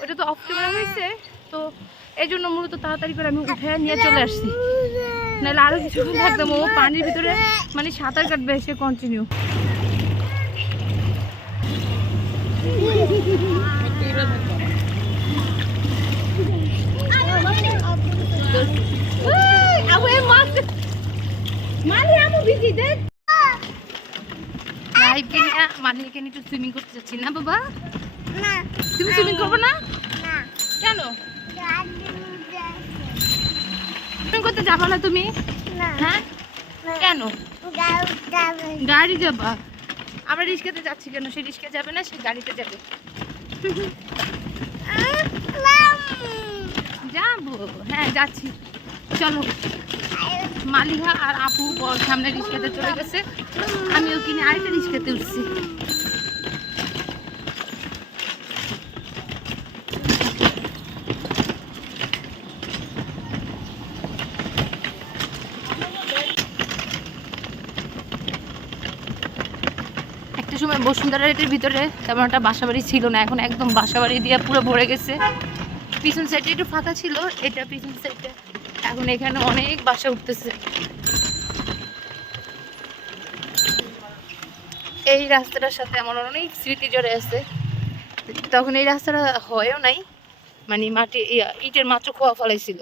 ওটা তো অফ হয়েছে তো এই জন্য মূলত তাড়াতাড়ি করে আমি উঠে নিয়ে চলে আসছি নাহলে আরও কিছুক্ষণ থাকতাম ও পানির ভিতরে মানে সাঁতার কাটবে সে কন্টিনিউ মালিকে নিয়ে একটু সুইমিং করতে যাচ্ছি না বাবা না। তুমি সুইমিং করবে না? না। কেন? সুইমিং করতে যাবা না তুমি? না। হ্যাঁ? কেন? গাড়ি যাবা। আমরা রিক্সাতে যাচ্ছি কেন? সে রিক্সা যাবে না সে গাড়িতে যাবে। যাব। হ্যাঁ যাচ্ছি। চলো। মালিহা আর আপু বর সামনে রিক্সাতে চলে গেছে। আমিও কিনে আরেকটা রিক্সাতে উঠছি একটা সময় বসুন্ধরা রেটের ভিতরে তেমন একটা বাসা বাড়ি ছিল না, এখন একদম বাসা বাড়ি দিয়ে পুরো ভরে গেছে। পিছন সাইডে একটু ফাঁকা ছিল, এটা পিছন সাইডে এখন এখানে অনেক বাসা উঠতেছে। এই রাস্তাটার সাথে আমার অনেক স্মৃতি জড়ে আছে। তখন এই রাস্তাটা হয়ও নাই মানে মাটি ইটের মাত্র খোয়া ফলাইছিল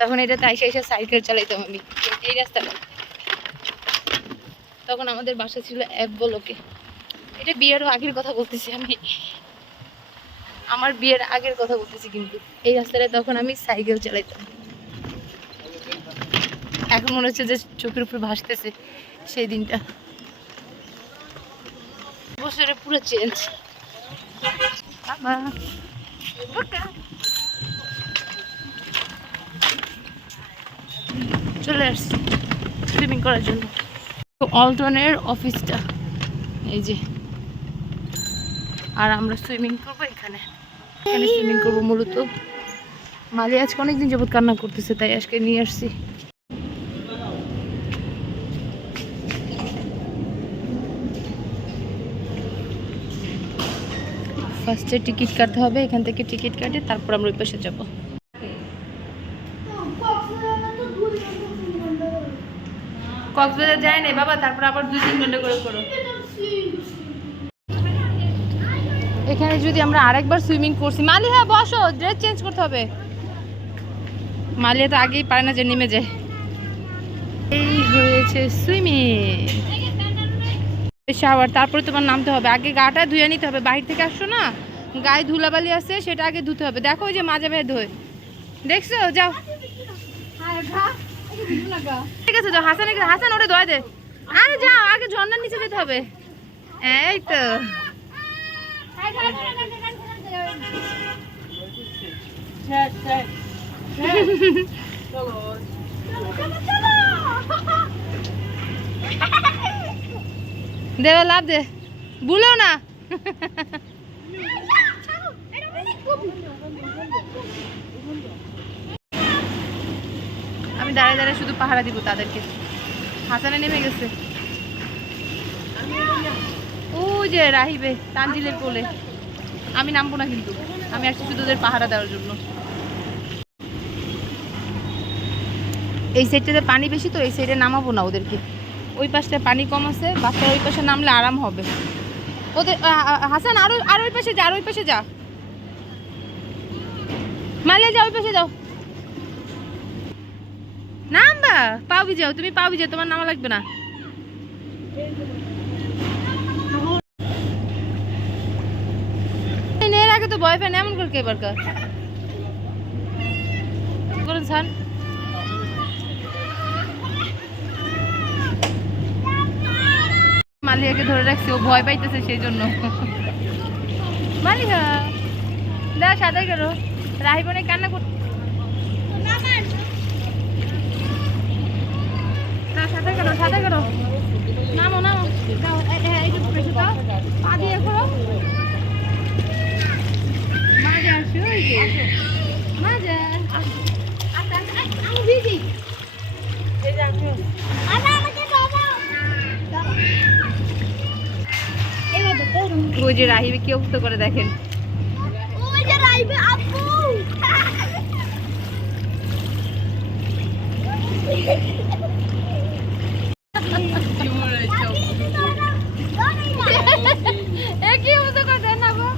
তখন এটা তাই সাইকেল চালাইতাম আমি, এই রাস্তাটা। তখন আমাদের বাসা ছিল এক বলকে। এটা বিয়েরও আগের কথা বলতেছি আমি। আমার বিয়ের আগের কথা বলতেছি কিন্তু। এই রাস্তাটা তখন আমি সাইকেল চালাইতাম। এখন মনে হচ্ছে যে চোখের উপর ভাসতেছে সেই দিনটা। বছরে পুরো চেঞ্জ চলে আসছি সুইমিং করার জন্য। অল্টনের অফিসটা এই যে। আর আমরা সুইমিং করব এখানে। এখানে সুইমিং করব মূলত। মালি আজকে অনেকদিন যাবত কান্না করতেছে তাই আজকে নিয়ে আসছি। ফার্স্টে টিকিট কাটতে হবে এখান থেকে টিকিট কাটে তারপর আমরা ওই পাশে যাব। কক্সবাজার যায় না বাবা তারপর আবার দুই তিন ঘণ্টা করে করো। এখানে যদি আমরা আরেকবার সুইমিং করছি মালিহা বসো ড্রেস চেঞ্জ করতে হবে। মালিয়া তো আগেই পারে না যে নেমে যায়। এই হয়েছে সুইমিং শাওয়ার তারপরে তোমার নামতে হবে। আগে গাটা ধুয়ে নিতে হবে বাইরে থেকে আসছো না? গায়ে ধুলাবালি আছে সেটা আগে ধুতে হবে। দেখো ওই যে মাঝে মাঝে ধোয়। দেখছ? যাও। ঠিক আছে, যাও, হাসান হাসান, ওরে ধোয়া দে। আরে যাও, আগে ঝর্ণার নিচে যেতে হবে। এই তো। দেবে লাভ দে। ভুলেও না। দাঁড়ায় দাঁড়ায় শুধু পাহারা দিব তাদেরকে। হাসানে নেমে গেছে। ও যে রাহিবে, তানজিলের কোলে। আমি নামবো না কিন্তু। আমি আসছি শুধু ওদের পাহারা দেওয়ার জন্য। এই সাইডটাতে পানি বেশি তো, এই সাইডে নামাবো না ওদেরকে। ওই পাশটায় পানি কম আছে বাচ্চারা ওই পাশে নামলে আরাম হবে। ওদের হাসান, আর ওই- আর ওই পাশে যা, আর ওই পাশে যা। মালিয়া যা, ওই পাশে যাও। যাও তুমি তোমার নামা লাগবে না। মালিয়াকে ধরে রাখছি, ও ভয় পাইতেছে সেই জন্য মালিকা দা সাদা করো। রাহি বোনে কান্না কর না সাদা করো সাদা করো। নামো নামো। পা দিয়ে করো। মাজা আসো আচ্ছা, আমি দিদি এই যে আমি ওই ওই যে রাহিবে কি অবস্থা করে দেখেন। ওই যে রাইবে আপু এ কি অবস্থা করে দেন না গো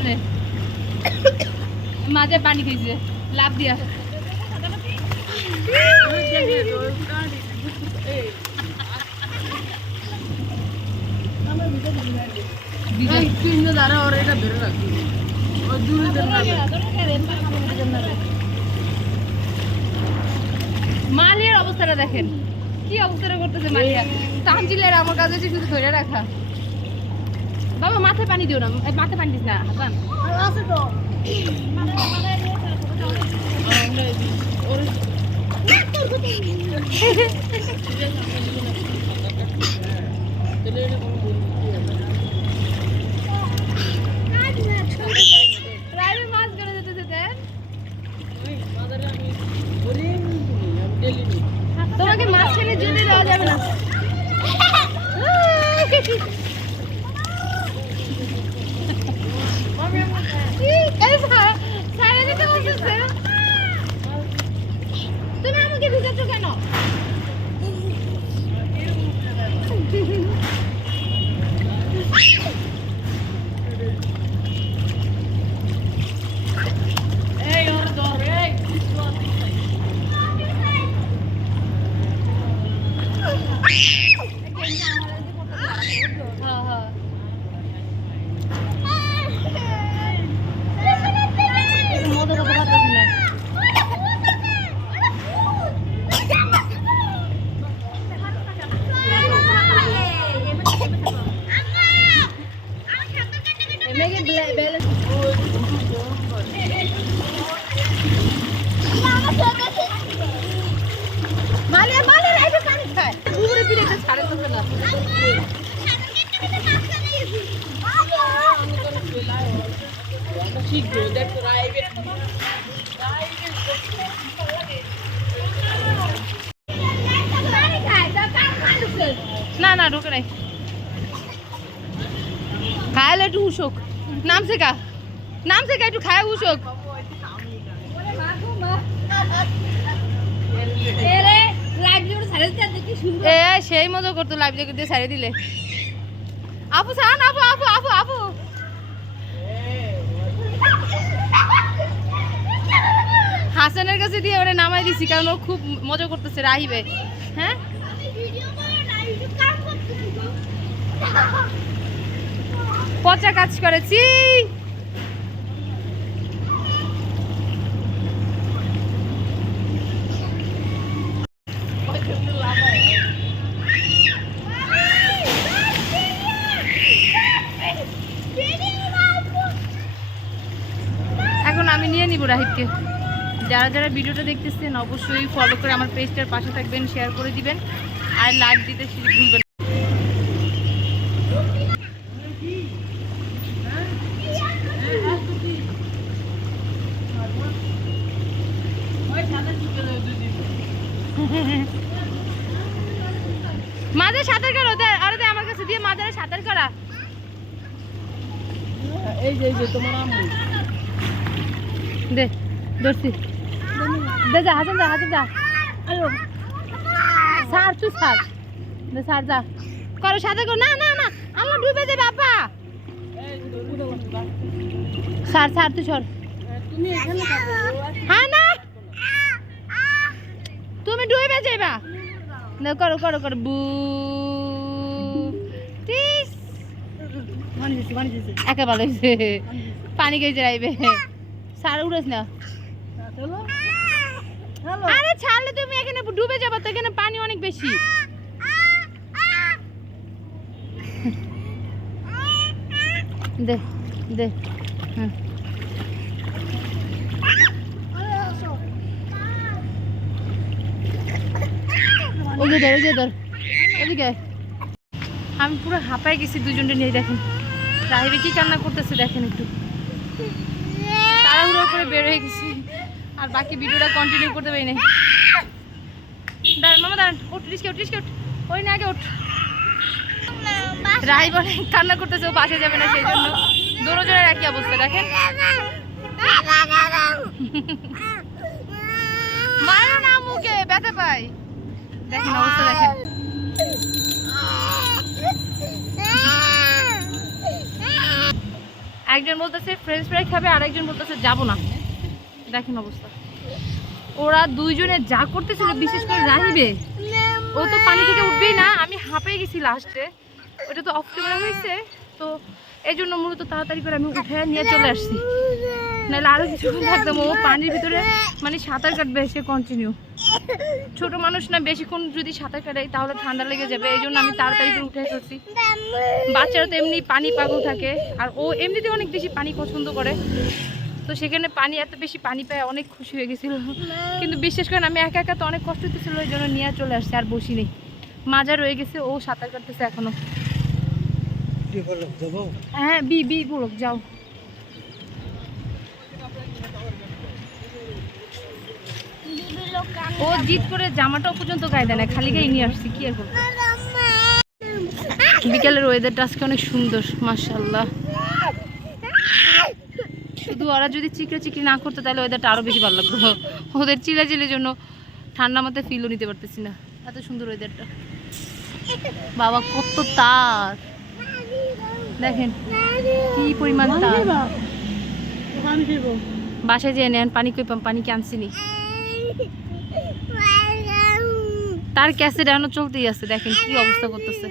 চারজনে মাঝে পানি খেয়েছে লাভ দিয়া। মালিয়ার অবস্থাটা দেখেন। কি অবস্থাটা করতেছে মালিয়া? তানজিলের আমার কাছে শুধু ধরে রাখা। বাবা মাথায় পানি দিও না। মাথায় পানি দিস না হাসান আছে তো রাইবে মাছ করে যেতেছে দেন তোমাকে মাঝখানে যেতে দেওয়া যাবে না এই সা- সাইডে দিতে বলতেছে। তুমি আমাকে ভিজাচ্ছ কেন হ্যাঁ হ্যাঁ মজা করতে পারতেছি না এমএকে ব্যালেন্স মালে মালে রাইবে পানি খায় পুরো পিড়ে একটা ছাড়ে তো না এ সেই মতো করতো লাইভ দিয়ে ছাড়িয়ে দিলে। আপু ছাড়ান আপু আপু আপু আপু। হাসানের কাছে দিয়ে ওরে নামাই দিছি, কারণ ও খুব মজা করতেছে রাহিবে। হ্যাঁ? পচা কাজ করেছি এখন আমি নিয়ে নিব রাহিবকে। যারা যারা ভিডিওটা দেখতেছেন অবশ্যই ফলো করে আমার পেজটার পাশে থাকবেন শেয়ার করে দিবেন আর লাইক দিতে ভুলবেন। মাঝে সাঁতার কারও দে আরে আমার কাছে দিয়ে মাঝে সাঁতার করা এই যে এই যে তোমার আম্মু। দে ধরছি। দে যা, হাসান যা হাসান যা। আয়ো। সার তুই সার। দে সার, যা। করো সাথে কর। না না না, আমার ডুবে যাবে আপা সার সার, তুই সর। হ্যাঁ না। তুমি ডুবে যাইবা। না, করো করো করো। বু। টিস। দিছি দিছি একা ভালো হয়েছে পানি গেছে রাইবে। সার উড়েছ না। আরে ছাড়লে তুমি এখানে ডুবে যাবে, তো এখানে পানি অনেক বেশি। দে দে ধর, ওদিকে আমি পুরো হাঁপাই গেছি দুজনটা নিয়ে, দেখেন। রাহিবে কি কান্না করতেছে, দেখেন একটু। তাড়াহুড়ো করে বের হয়ে গেছি। আর বাকি ভিডিওটা কন্টিনিউ করতে পারি নাই। দাঁড়ান, মামা, দাঁড়ান। উঠ, রিস্কে উঠ রিস্কে উঠ। ওই না, আগে উঠ। রাই বলে, কান্না করতেছে, ও বাসে যাবে না সেই জন্য। দুজনের একই অবস্থা, দেখেন। মারো না মুখে, ব্যথা পাই দেখেন অবস্থা, দেখেন। একজন বলতেছে ফ্রেঞ্চ ফ্রাই খাবে আর একজন বলতেছে, যাব না। দেখেন অবস্থা। ওরা দুইজনে যা করতেছিল বিশেষ করে রাহিবে ও তো পানি থেকে উঠবেই না আমি হাঁপে গেছি লাস্টে ওটা তো অফ ক্যামেরা হয়েছে তো এই জন্য মূলত তাড়াতাড়ি করে আমি উঠে নিয়ে চলে আসছি। নাহলে আরও কিছুক্ষণ থাকতাম ও পানির ভিতরে মানে সাঁতার কাটবে সে কন্টিনিউ ছোট মানুষ না বেশিক্ষণ যদি সাঁতার কাটাই তাহলে ঠান্ডা লেগে যাবে এই জন্য আমি তাড়াতাড়ি করে উঠে ফেলছি বাচ্চারা তো এমনি পানি পাগল থাকে আর ও এমনিতে অনেক বেশি পানি পছন্দ করে। তো সেখানে পানি এত বেশি পানি পায় অনেক খুশি হয়ে গেছিল। কিন্তু বিশেষ করে আমি একা একা তো অনেক কষ্ট হতেছিল ওই জন্য নিয়ে চলে আসছে আর বসি নেই। মাজা রয়ে গেছে ও সাঁতার কাটতেছে এখনও। হ্যাঁ বি বি বলুক যাও। ও জিদ করে জামাটাও পর্যন্ত গায়ে দেয় না খালি গায়ে নিয়ে আসছি কি আর করব? বিকেলের ওয়েদারটা আজকে অনেক সুন্দর মাশাল্লাহ শুধু ওরা যদি চিকড়ে চিকড়ি না করতো তাহলে ওয়েদারটা আরও বেশি ভালো লাগতো। ওদের চিলাচিলের জন্য ঠান্ডা মধ্যে ফিলও নিতে পারতেছি না। এত সুন্দর ওয়েদারটা। বাবা কত তার। দেখেন কি পরিমাণ তার। বাসায় যেয়ে নেন পানি কই পাম পানি কি আনছিনি? তার ক্যাসেট এখনও চলতেই আছে দেখেন কি অবস্থা করতেছে।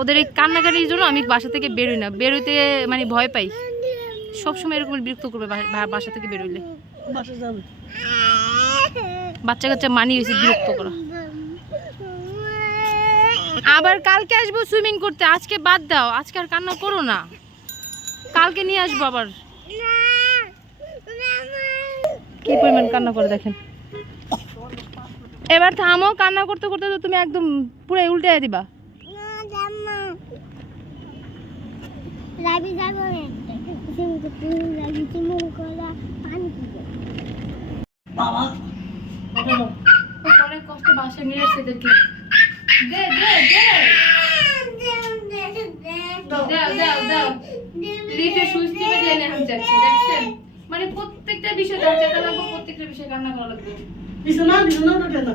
ওদের এই কান্নাকাটির জন্য আমি বাসা থেকে বেরোই না। বেরোইতে মানে ভয় পাই। সবসময় এরকম বিরক্ত করবে বাসা থেকে যাবে। বাচ্চা কাচ্চা মানি হয়েছে বিরক্ত করা। আবার কালকে আসব সুইমিং করতে আজকে বাদ দাও আজকে আর কান্না করো না। কালকে নিয়ে আসব আবার। কি পরিমাণ কান্না করে দেখেন। এবার থামো কান্না করতে করতে তো তুমি একদম পুরো উল্টে দিবা। রাবি জাগরে সিমকে তুমি রাবি তুমি করা পানি দিবে বাবা। অনেক কষ্ট বাসায় নিয়ে এসছে এদেরকে। দে দে দে। দাও দাও দাও লিফটে সুইচ টিপে দিয়ে নেওয়া যাচ্ছে দেখছেন? মানে প্রত্যেকটা বিষয় দরজা লাগবে প্রত্যেকটা বিষয় কান্না করা লাগবে। বিছানা বিছানা তো কেন?